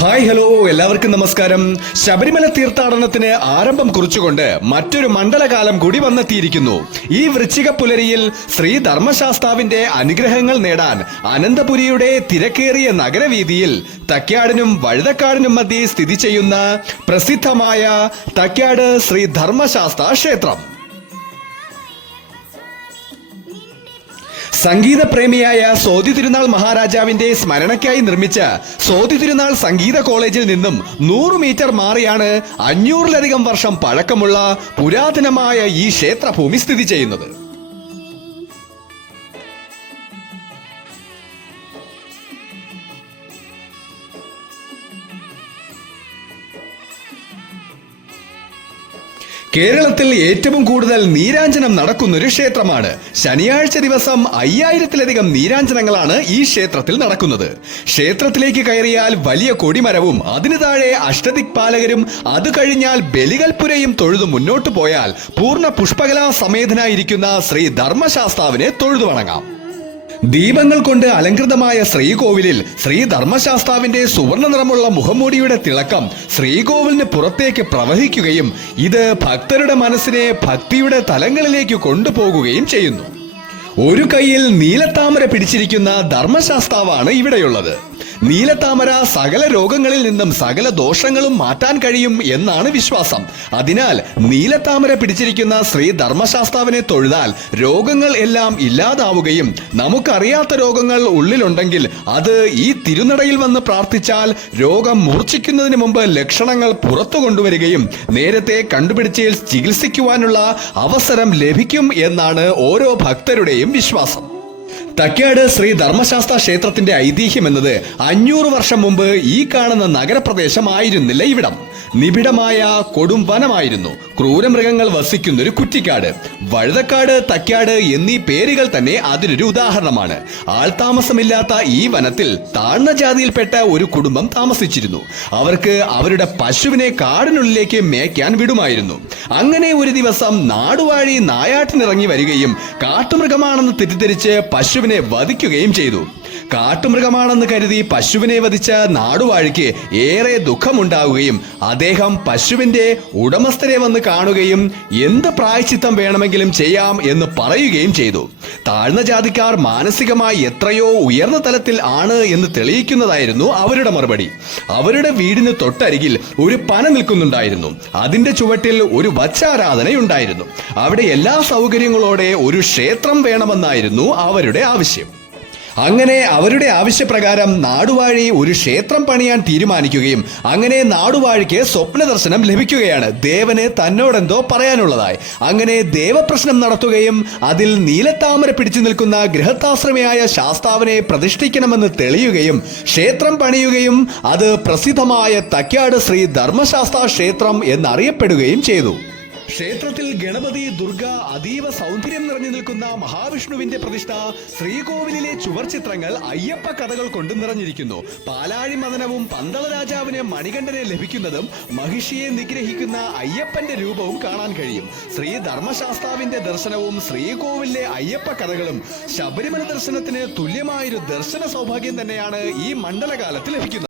Hi hello. എല്ലാവർക്കും നമസ്കാരം. ശബരിമല തീർത്ഥാടനത്തിന് ആരംഭം കുറിച്ചുകൊണ്ട് മറ്റൊരു മണ്ഡലകാലം കൂടി വന്നെത്തിയിരിക്കുന്നു. ഈ വൃശ്ചിക പുലരിയിൽ ശ്രീ ധർമ്മശാസ്താവിന്റെ അനുഗ്രഹങ്ങൾ നേടാൻ അനന്തപുരിയുടെ തിരക്കേറിയ നഗരവീതിയിൽ തക്യാടിനും വഴുതക്കാടിനും മധ്യേ സ്ഥിതി ചെയ്യുന്ന പ്രസിദ്ധമായ തക്യാട് ശ്രീ ധർമ്മശാസ്താ ക്ഷേത്രം. സംഗീത പ്രേമിയായ സോതി തിരുനാൾ മഹാരാജാവിന്റെ സ്മരണയ്ക്കായി നിർമ്മിച്ച സോതി തിരുനാൾ സംഗീത കോളേജിൽ നിന്നും നൂറ് മീറ്റർ മാറിയാണ് അഞ്ഞൂറിലധികം വർഷം പഴക്കമുള്ള പുരാതനമായ ഈ ക്ഷേത്രഭൂമി സ്ഥിതി ചെയ്യുന്നത്. കേരളത്തിൽ ഏറ്റവും കൂടുതൽ നീരാഞ്ജനം നടക്കുന്നൊരു ക്ഷേത്രമാണ്. ശനിയാഴ്ച ദിവസം അയ്യായിരത്തിലധികം നീരാഞ്ജനങ്ങളാണ് ഈ ക്ഷേത്രത്തിൽ നടക്കുന്നത്. ക്ഷേത്രത്തിലേക്ക് കയറിയാൽ വലിയ കൊടിമരവും അതിനു താഴെ അഷ്ടദിക്പാലകരും അത് കഴിഞ്ഞാൽ ബലികൽപുരയും തൊഴുതു മുന്നോട്ടു പോയാൽ പൂർണ പുഷ്പകലാ സമേതനായിരിക്കുന്ന ശ്രീ ധർമ്മശാസ്താവിനെ തൊഴുതു വണങ്ങാം. ദീപങ്ങൾ കൊണ്ട് അലങ്കൃതമായ ശ്രീകോവിലിൽ ശ്രീ ധർമ്മശാസ്താവിന്റെ സുവർണ നിറമുള്ള മുഖംമൂടിയുടെ തിളക്കം ശ്രീകോവിലിന് പുറത്തേക്ക് പ്രവഹിക്കുകയും ഇത് ഭക്തരുടെ മനസ്സിനെ ഭക്തിയുടെ തലങ്ങളിലേക്ക് കൊണ്ടുപോകുകയും ചെയ്യുന്നു. ഒരു കൈയിൽ നീലത്താമര പിടിച്ചിരിക്കുന്ന ധർമ്മശാസ്താവാണ് ഇവിടെയുള്ളത്. നീലത്താമര സകല രോഗങ്ങളിൽ നിന്നും സകല ദോഷങ്ങളും മാറ്റാൻ കഴിയും എന്നാണ് വിശ്വാസം. അതിനാൽ നീലത്താമര പിടിച്ചിരിക്കുന്ന ശ്രീ ധർമ്മശാസ്താവിനെ തൊഴുതാൽ രോഗങ്ങൾ എല്ലാം ഇല്ലാതാവുകയും നമുക്കറിയാത്ത രോഗങ്ങൾ ഉള്ളിലുണ്ടെങ്കിൽ അത് ഈ തിരുനടയിൽ വന്ന് പ്രാർത്ഥിച്ചാൽ രോഗം മൂർച്ഛിക്കുന്നതിന് മുമ്പ് ലക്ഷണങ്ങൾ പുറത്തു കൊണ്ടുവരികയും നേരത്തെ കണ്ടുപിടിച്ച് ചികിത്സിക്കുവാനുള്ള അവസരം ലഭിക്കും എന്നാണ് ഓരോ ഭക്തരുടെയും വിശ്വാസം. തക്കേട് ശ്രീ ധർമ്മശാസ്ത്ര ക്ഷേത്രത്തിന്റെ ഐതിഹ്യം എന്നത് അഞ്ഞൂറ് വർഷം മുമ്പ് ഈ കാണുന്ന നഗരപ്രദേശമായിരുന്നില്ല ഇവിടം. നിബിഡമായ കൊടും വനമായിരുന്നു. ക്രൂരമൃഗങ്ങൾ വസിക്കുന്നൊരു കുറ്റിക്കാട്. വഴുതക്കാട് തക്കാട് എന്നീ പേരുകൾ തന്നെ അതിനൊരു ഉദാഹരണമാണ്. ആൾതാമസമില്ലാത്ത ഈ വനത്തിൽ താഴ്ന്ന ജാതിയിൽപ്പെട്ട ഒരു കുടുംബം താമസിച്ചിരുന്നു. അവർക്ക് അവരുടെ പശുവിനെ കാടിനുള്ളിലേക്ക് മേയ്ക്കാൻ വിടുമായിരുന്നു. അങ്ങനെ ഒരു ദിവസം നാടുവാഴി നായാട്ടിനിറങ്ങി വരികയും കാട്ടുമൃഗമാണെന്ന് തെറ്റിദ്ധരിച്ച് പശുവിനെ വധിക്കുകയും ചെയ്തു. കാട്ടുമൃഗമാണെന്ന് കരുതി പശുവിനെ വധിച്ച നാടുവാഴിക്ക് ഏറെ ദുഃഖമുണ്ടാവുകയും അദ്ദേഹം പശുവിന്റെ ഉടമസ്ഥരെ വന്ന് കാണുകയും എന്ത് പ്രായച്ചിത്തം വേണമെങ്കിലും ചെയ്യാം എന്ന് പറയുകയും ചെയ്തു. താഴ്ന്ന ജാതിക്കാർ മാനസികമായി എത്രയോ ഉയർന്ന തലത്തിൽ ആണ് എന്ന് തെളിയിക്കുന്നതായിരുന്നു അവരുടെ മറുപടി. അവരുടെ വീടിന് തൊട്ടരികിൽ ഒരു പന നിൽക്കുന്നുണ്ടായിരുന്നു. അതിന്റെ ചുവട്ടിൽ ഒരു വച്ചാരാധനയുണ്ടായിരുന്നു അവിടെ എല്ലാ സൗകര്യങ്ങളോടെ ഒരു ക്ഷേത്രം വേണമെന്നായിരുന്നു അവരുടെ ആവശ്യം. അങ്ങനെ അവരുടെ ആവശ്യപ്രകാരം നാടുവാഴി ഒരു ക്ഷേത്രം പണിയാൻ തീരുമാനിക്കുകയും അങ്ങനെ നാടുവാഴിക്ക് സ്വപ്ന ദർശനം ലഭിക്കുകയാണ്. ദേവന് തന്നോടെന്തോ പറയാനുള്ളതായി. അങ്ങനെ ദേവപ്രശ്നം നടത്തുകയും അതിൽ നീലത്താമര പിടിച്ചു നിൽക്കുന്ന ഗൃഹത്താശ്രമയായ ശാസ്താവിനെ പ്രതിഷ്ഠിക്കണമെന്ന് തെളിയുകയും ക്ഷേത്രം പണിയുകയും അത് പ്രസിദ്ധമായ തക്കാട് ശ്രീ ധർമ്മശാസ്ത്ര ക്ഷേത്രം എന്നറിയപ്പെടുകയും ചെയ്തു. ക്ഷേത്രത്തിൽ ഗണപതി ദുർഗ അതീവ സൗന്ദര്യം നിറഞ്ഞു നിൽക്കുന്ന മഹാവിഷ്ണുവിന്റെ പ്രതിഷ്ഠ ശ്രീകോവിലിലെ ചുവർ ചിത്രങ്ങൾ അയ്യപ്പ കഥകൾ കൊണ്ട് നിറഞ്ഞിരിക്കുന്നു. പാലാഴി മദനവും പന്തള രാജാവിന് മണികണ്ഠനെ ലഭിക്കുന്നതും മഹിഷിയെ നിഗ്രഹിക്കുന്ന അയ്യപ്പന്റെ രൂപവും കാണാൻ കഴിയും. ശ്രീ ധർമ്മശാസ്താവിന്റെ ദർശനവും ശ്രീകോവിലിലെ അയ്യപ്പ കഥകളും ശബരിമല ദർശനത്തിന് തുല്യമായൊരു ദർശന സൗഭാഗ്യം തന്നെയാണ് ഈ മണ്ഡലകാലത്ത് ലഭിക്കുന്നത്.